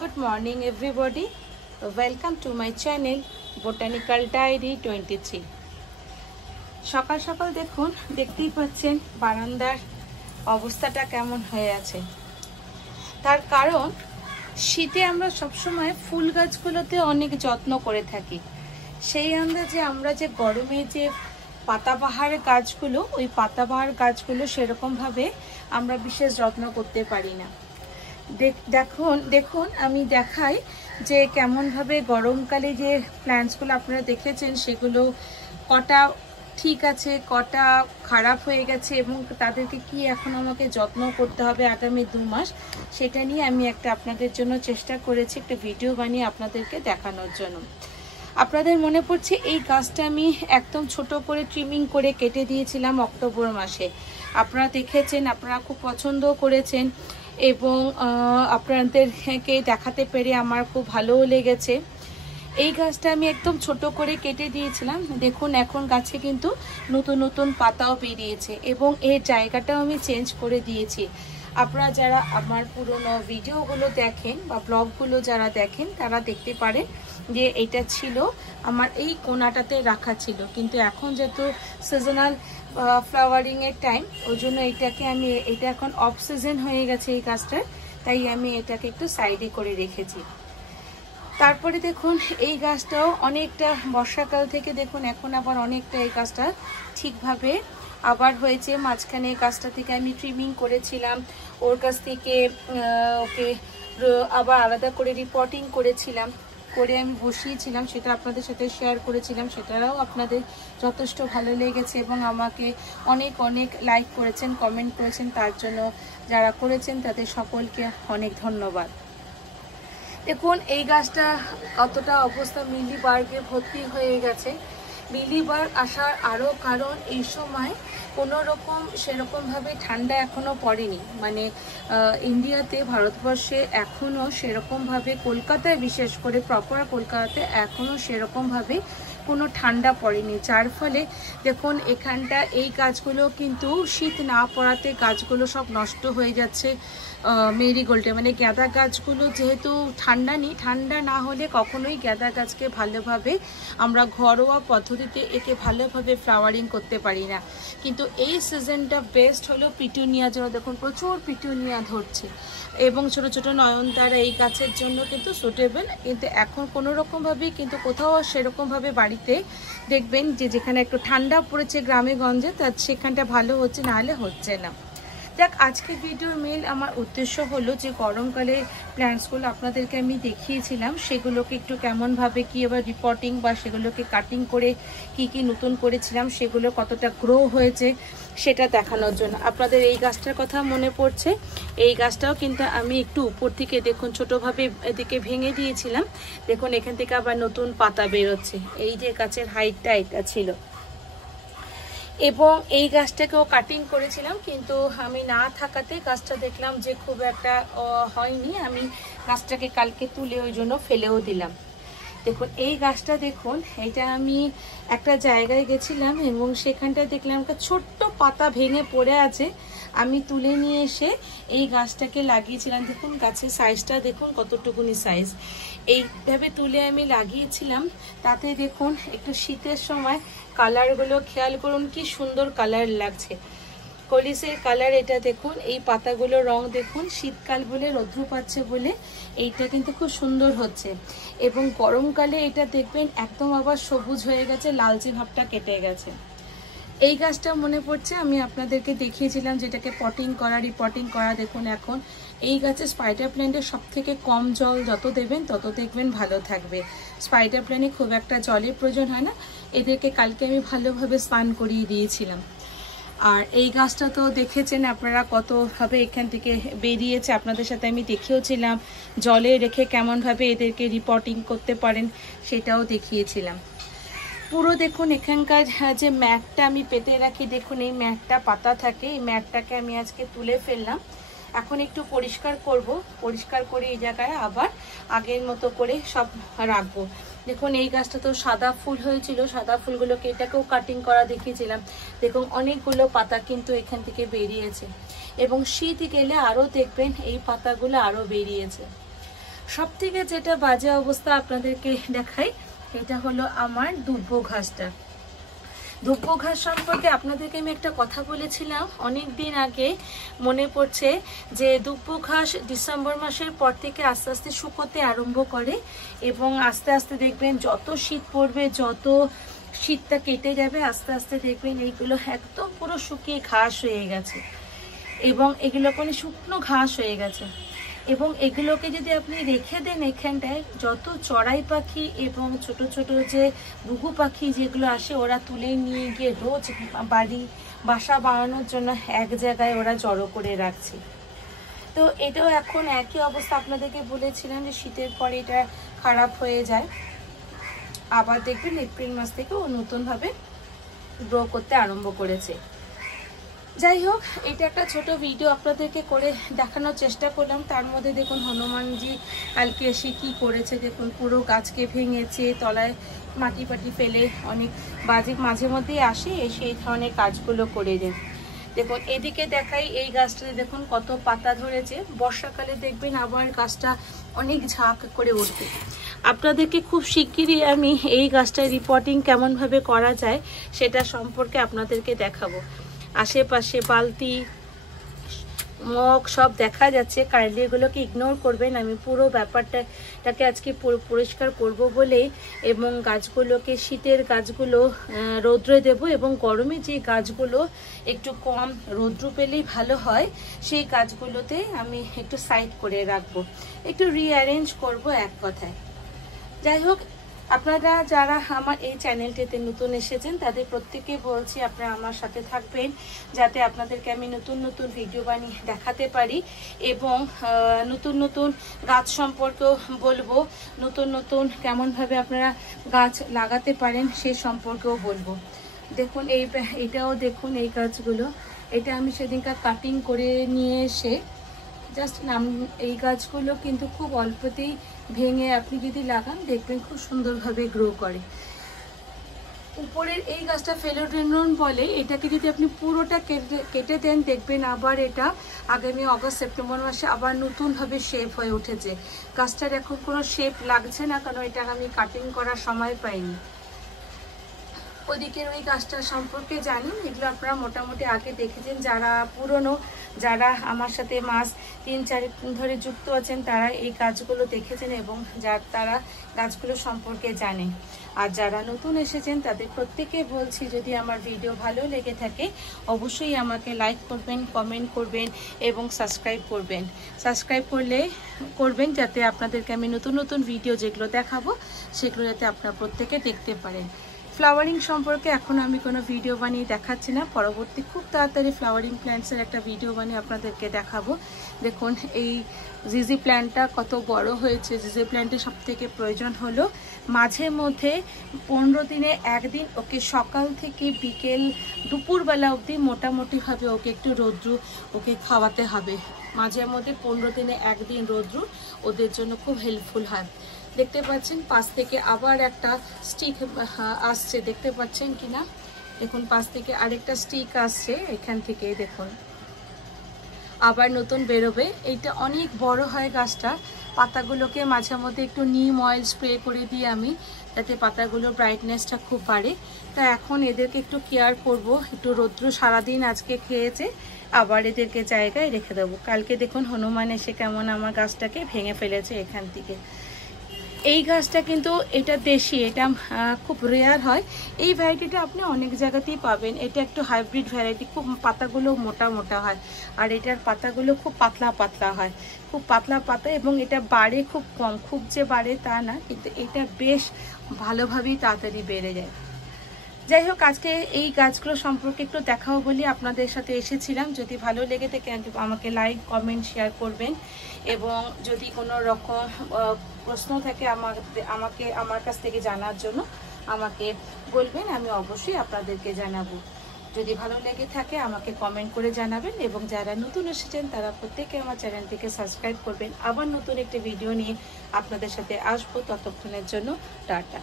Good morning everybody. Welcome to my channel Botanical Diary 23. সকাল সকাল দেখুন, দেখতেই পাচ্ছেন বারান্দার অবস্থাটা কেমন হয়ে আছে। তার কারণ শীতে আমরা সবসময় ফুল গাছগুলোতে অনেক যত্ন করে থাকি। সেই আন্দাজে আমরা যে গরমে যে পাতাবাহার গাছগুলো, ওই পাতাবাহার গাছগুলো সেরকমভাবে আমরা বিশেষ যত্ন করতে পারি না। দেখুন আমি দেখাই যে কেমনভাবে গরমকালে যে প্ল্যান্টসগুলো আপনারা দেখেছেন সেগুলো কটা ঠিক আছে, কটা খারাপ হয়ে গেছে এবং তাদেরকে কি এখন আমাকে যত্ন করতে হবে আগামী 2 মাস, সেটা নিয়ে আমি আপনাদের জন্য চেষ্টা করেছি একটা ভিডিও বানিয়ে আপনাদেরকে দেখানোর জন্য। আপনাদের মনে পড়ছে এই গাছটা আমি একদম ছোট করে ট্রিমিং করে কেটে দিয়েছিলাম অক্টোবর মাসে। আপনারা দেখেছেন, আপনারা খুব পছন্দ করেছেন এবং আপনাদেরকে দেখাতে পেরে আমার খুব ভালোও লেগেছে। এই গাছটা আমি একদম ছোট করে কেটে দিয়েছিলাম। দেখুন এখন গাছে কিন্তু নতুন নতুন পাতাও বেরিয়েছে এবং এর জায়গাটাও আমি চেঞ্জ করে দিয়েছি। আপনারা যারা আমার পুরনো ভিডিওগুলো দেখেন বা ব্লগগুলো যারা দেখেন তারা দেখতে পারেন যে এটা ছিল আমার এই কোনাটাতে রাখা ছিল, কিন্তু এখন যেহেতু সিজনাল ফ্লাওয়ারিংয়ের টাইম, ওই জন্য এটা এখন অফ সিজন হয়ে গেছে এই গাছটার, তাই আমি এটাকে একটু সাইডে করে রেখেছি। তারপরে দেখুন এই গাছটাও অনেকটা বর্ষাকাল থেকে দেখুন এখন আবার অনেকটা এই গাছটা ঠিকভাবে আবার হয়েছে। মাঝখানে গাছটা থেকে আমি ট্রিমিং করেছিলাম, ওর কাছ থেকে ওকে আবার আলাদা করে রিপোর্টিং করেছিলাম, করে আমি বসিয়েছিলাম, সেটা আপনাদের সাথে শেয়ার করেছিলাম। সেটাও আপনাদের যথেষ্ট ভালো লেগেছে এবং আমাকে অনেক অনেক লাইক করেছেন, কমেন্ট করেছেন। তার জন্য যারা করেছেন তাদের সকলকে অনেক ধন্যবাদ। দেখুন এই গাছটা কতটা অবস্থা মিলিবার্গে ভর্তি হয়ে গেছে। মিলিবার্গ আসার আরও কারণ এই সময় কোনো রকম সেরকমভাবে ঠান্ডা এখনও পড়েনি, মানে ইন্ডিয়াতে, ভারতবর্ষে এখনও সেরকমভাবে, কলকাতায় বিশেষ করে প্রপার কলকাতাতে এখনও সেরকমভাবে কোনো ঠান্ডা পড়েনি, যার ফলে দেখুন এখানটা এই গাছগুলো কিন্তু শীত না পড়াতে গাছগুলো সব নষ্ট হয়ে যাচ্ছে। মেরিগোল্ডে মানে গাঁদা গাছগুলো যেহেতু ঠান্ডা নেই, ঠান্ডা না হলে কখনোই গাঁদা গাছকে ভালোভাবে আমরা ঘরোয়া পদ্ধতিতে একে ভালোভাবে ফ্লাওয়ারিং করতে পারি না। কিন্তু এই সিজনটা বেস্ট হলো পিটুনিয়া, জন্য দেখুন প্রচুর পিটুনিয়া ধরছে এবং ছোট ছোট নয়নতারা এই গাছের জন্য কিন্তু সুটেবল। কিন্তু এখন কোনো রকমভাবেই কিন্তু কোথাও সেরকমভাবে বাড়িতে দেখবেন যে যেখানে একটু ঠান্ডা পড়েছে গ্রামে গঞ্জে, তার সেখানটা ভালো হচ্ছে, নাহলে হচ্ছে না। দেখ আজকের ভিডিওর মেন আমার উদ্দেশ্য হলো যে গরমকালে প্ল্যান্টসগুলো আপনাদেরকে আমি দেখিয়েছিলাম, সেগুলোকে একটু কেমনভাবে কি এবার রিপোর্টিং বা সেগুলোকে কাটিং করে কি নতুন করেছিলাম, সেগুলো কতটা গ্রো হয়েছে সেটা দেখানোর জন্য। আপনাদের এই গাছটার কথা মনে পড়ছে, এই গাছটাও কিন্তু আমি একটু উপর থেকে দেখুন ছোটোভাবে এদিকে ভেঙে দিয়েছিলাম। দেখুন এখান থেকে আবার নতুন পাতা বেরোচ্ছে। এই যে গাছের হাইটটা এটা ছিল এবং এই গাছটাকেও কাটিং করেছিলাম, কিন্তু আমি না থাকাতে গাছটা দেখলাম যে খুব একটা হয়নি। আমি গাছটাকে কালকে তুলে ওই জন্য ফেলেও দিলাম। দেখুন এই গাছটা দেখুন, এটা আমি একটা জায়গায় গেছিলাম এবং সেখানটায় দেখলাম একটা ছোট্ট পাতা ভেঙে পড়ে আছে, আমি তুলে নিয়ে এসে এই গাছটাকে লাগিয়েছিলাম। দেখুন গাছের সাইজটা দেখুন কতটুকুনি সাইজ, এইভাবে তুলে আমি লাগিয়েছিলাম। তাতে দেখুন একটু শীতের সময় কালারগুলো খেয়াল করুন কি সুন্দর কালার লাগছে, কলিসের কালার। এটা দেখুন এই পাতাগুলোর রং দেখুন, শীতকাল বলে রৌদ্র পাচ্ছে বলে এইটা কিন্তু খুব সুন্দর হচ্ছে এবং গরমকালে এটা দেখবেন একদম আবার সবুজ হয়ে গেছে, লালচে ভাবটা কেটে গেছে। এই গাছটা মনে পড়ছে আমি আপনাদেরকে দেখিয়েছিলাম যেটাকে রিপোর্টিং করা। দেখুন এখন এই গাছে স্পাইডার প্ল্যান্টের সব থেকে কম জল যত দেবেন তত দেখবেন ভালো থাকবে। স্পাইডার প্ল্যান্টে খুব একটা জলের প্রয়োজন হয় না, এদেরকে কালকে আমি ভালোভাবে স্নান করিয়ে দিয়েছিলাম। আর এই গাছটা তো দেখেছেন আপনারা কতভাবে এখান থেকে বেরিয়েছে, আপনাদের সাথে আমি দেখিয়েছিলাম জলে রেখে কেমনভাবে এদেরকে রিপোর্টিং করতে পারেন সেটাও দেখিয়েছিলাম। পুরো দেখুন এখানকার যে ম্যাটটা আমি পেতে রাখি, দেখুন এই ম্যাটটা পাতা থাকে, এই ম্যাটটাকে আমি আজকে তুলে ফেললাম। এখন একটু পরিষ্কার করব, পরিষ্কার করে এই জায়গায় আবার আগের মতো করে সব রাখবো। দেখুন এই গাছটা তো সাদা ফুল হয়েছিল, সাদা ফুলগুলোকে এটাকেও কাটিং করা দেখিয়েছিলাম। দেখুন অনেকগুলো পাতা কিন্তু এখান থেকে বেরিয়েছে এবং শীত গেলে আরও দেখবেন এই পাতাগুলো আরও বেরিয়েছে। সবথেকে যেটা বাজে অবস্থা আপনাদেরকে দেখাই, এটা হলো আমার দুব্বো ঘাসটা। দুব্বো ঘাস সম্পর্কে আপনাদেরকে আমি একটা কথা বলেছিলাম অনেক দিন আগে, মনে পড়ছে যে দুব্বো ঘাস ডিসেম্বর মাসের পর থেকে আস্তে আস্তে শুকোতে আরম্ভ করে এবং আস্তে আস্তে দেখবেন যত শীত পড়বে, যত শীতটা কেটে যাবে, আস্তে আস্তে দেখবেন এইগুলো একদম পুরো শুকিয়ে ঘাস হয়ে গেছে এবং এগুলো কোনো শুকনো ঘাস হয়ে গেছে। এবং এগুলোকে যদি আপনি রেখে দেন এখানটায়, যত চড়াই পাখি এবং ছোট ছোট যে ঘুঘু পাখি যেগুলো আসে, ওরা তুলে নিয়ে গিয়ে রোজ বাসা বানানোর জন্য এক জায়গায় ওরা জড়ো করে রাখছে। তো এটাও এখন একই অবস্থা। আপনাদেরকে বলেছিলাম যে শীতের পরে এটা খারাপ হয়ে যায়, আবার দেখবেন এপ্রিল মাস থেকে ও নতুনভাবে গ্রো করতে আরম্ভ করেছে। যাই হোক, এটা একটা ছোট ভিডিও আপনাদেরকে করে দেখানোর চেষ্টা করলাম। তার মধ্যে দেখুন হনুমানজি কালকে এসে কী করেছে, দেখুন পুরো গাছকে ভেঙেছে, তলায় মাটি পাটি ফেলে অনেক বাজে মাঝে মধ্যেই আসে, এসে এই ধরনের কাজগুলো করে দেন। দেখুন এদিকে দেখাই, এই গাছটাতে দেখুন কত পাতা ধরেছে। বর্ষাকালে দেখবেন আবার গাছটা অনেক ঝাঁক করে উঠবে। আপনাদেরকে খুব শিগগিরই আমি এই গাছটার রিপোর্টিং কেমনভাবে করা যায় সেটা সম্পর্কে আপনাদেরকে দেখাবো। আশেপাশে বালতি মগ সব দেখা যাচ্ছে, কাইন্ডলি এগুলোকে ইগনোর করবেন। আমি পুরো ব্যাপারটাকে আজকে পরিষ্কার করব বলেই, এবং গাছগুলোকে, শীতের গাছগুলো রৌদ্রে দেব এবং গরমে যে গাছগুলো একটু কম রৌদ্র পেলেই ভালো হয় সেই গাছগুলোতে আমি একটু সাইড করে রাখবো, একটু রিঅ্যারেঞ্জ করব এক কথায়। যাই হোক, আপনারা যারা আমার এই চ্যানেলটিতে নতুন এসেছেন তাদের প্রত্যেকে বলছি আপনারা আমার সাথে থাকবেন, যাতে আপনাদেরকে আমি নতুন নতুন ভিডিও বানিয়ে দেখাতে পারি এবং নতুন নতুন গাছ সম্পর্কেও বলবো, নতুন নতুন কেমনভাবে আপনারা গাছ লাগাতে পারেন সে সম্পর্কেও বলবো। দেখুন এটাও দেখুন, এই গাছগুলো, এটা আমি সেদিনকার কাটিং করে নিয়ে এসে জাস্ট এই গাছগুলো কিন্তু খুব অল্পতেই ভেঙে আপনি যদি লাগান দেখবেন খুব সুন্দরভাবে গ্রো করে। উপরের এই গাছটা ফিলোডেন্ড্রন বলে, এটাকে যদি আপনি পুরোটা কেটে দেন দেখবেন আবার এটা আগামী অগস্ট সেপ্টেম্বর মাসে আবার নতুনভাবে শেপ হয়ে উঠেছে। গাছটার এখন কোনো শেপ লাগছে না, কারণ এটা আমি কাটিং করার সময় পাইনি। ওদিকের ওই গাছটা সম্পর্কে জানি, এগুলো আপনারা মোটামুটি আগে দেখেছেন, যারা পুরনো, যারা আমার সাথে মাস 3-4 ধরে যুক্ত আছেন তারা এই গাছগুলো দেখেছেন এবং তারা গাছগুলো সম্পর্কে জানে। আর যারা নতুন এসেছেন তাদের প্রত্যেকে বলছি, যদি আমার ভিডিও ভালো লেগে থাকে অবশ্যই আমাকে লাইক করবেন, কমেন্ট করবেন এবং সাবস্ক্রাইব করবেন, যাতে আপনাদেরকে আমি নতুন নতুন ভিডিও যেগুলো দেখাবো সেগুলো যাতে আপনারা প্রত্যেকে দেখতে পারেন। ফ্লাওয়ারিং সম্পর্কে এখন আমি কোনো ভিডিও বানিয়ে দেখাচ্ছি না, পরবর্তী খুব তাড়াতাড়ি ফ্লাওয়ারিং প্ল্যান্টসের একটা ভিডিও বানিয়ে আপনাদেরকে দেখাবো। দেখুন এই জিজি প্ল্যান্টটা কত বড় হয়েছে। জিজি প্ল্যান্টের সবথেকে প্রয়োজন হলো মাঝে মধ্যে 15 দিনে একদিন ওকে সকাল থেকে বিকেল দুপুরবেলা অবধি মোটামুটিভাবে ওকে একটু রৌদ্র ওকে খাওয়াতে হবে। মাঝে মধ্যে 15 দিনে একদিন রৌদ্র ওদের জন্য খুব হেল্পফুল হয়। দেখতে পাচ্ছেন পাশ থেকে আবার একটা স্টিক আসছে, দেখতে পাচ্ছেন কিনা দেখুন, পাশ থেকে আরেকটা স্টিক আসছে, এখান থেকে দেখুন আবার নতুন বেরোবে। এইটা অনেক বড় হয় গাছটা। পাতাগুলোকে মাঝে মধ্যে একটু নিম অয়েল স্প্রে করে দিই আমি, যাতে পাতাগুলোর ব্রাইটনেসটা খুব বাড়ে। তা এখন এদেরকে একটু কেয়ার করব, একটু রৌদ্র সারাদিন আজকে খেয়েছে, আবার এদেরকে জায়গায় রেখে দেবো। কালকে দেখুন হনুমান এসে কেমন আমার গাছটাকে ভেঙে ফেলেছে এখান থেকে। এই গাছটা কিন্তু এটা দেশি, এটা খুব রেয়ার হয়। এই ভ্যারাইটিটা আপনি অনেক জায়গাতেই পাবেন। এটা একটু হাইব্রিড ভ্যারাইটি, খুব পাতাগুলো মোটা মোটা হয় আর এটার পাতাগুলো খুব পাতলা পাতলা হয়, খুব পাতলা পাতা, এবং এটা বাড়ে খুব কম, খুব যে বাড়ে তা না, কিন্তু এটা বেশ ভালোভাবেই তাড়াতাড়ি বেড়ে যায়। যাই হোক, আজকে এই গাছগুলো সম্পর্কে একটু দেখাও বলি আপনাদের সাথে এসেছিলাম। যদি ভালো লেগে থাকে আমাকে লাইক, কমেন্ট, শেয়ার করবেন এবং যদি কোনো রকম প্রশ্ন থাকে আমার কাছ থেকে জানার জন্য আমাকে বলবেন, আমি অবশ্যই আপনাদেরকে জানাবো। যদি ভালো লেগে থাকে আমাকে কমেন্ট করে জানাবেন এবং যারা নতুন এসেছেন তারা প্রত্যেকে আমার চ্যানেলটিকে সাবস্ক্রাইব করবেন। আবার নতুন একটি ভিডিও নিয়ে আপনাদের সাথে আসবো, ততক্ষণের জন্য টাটা।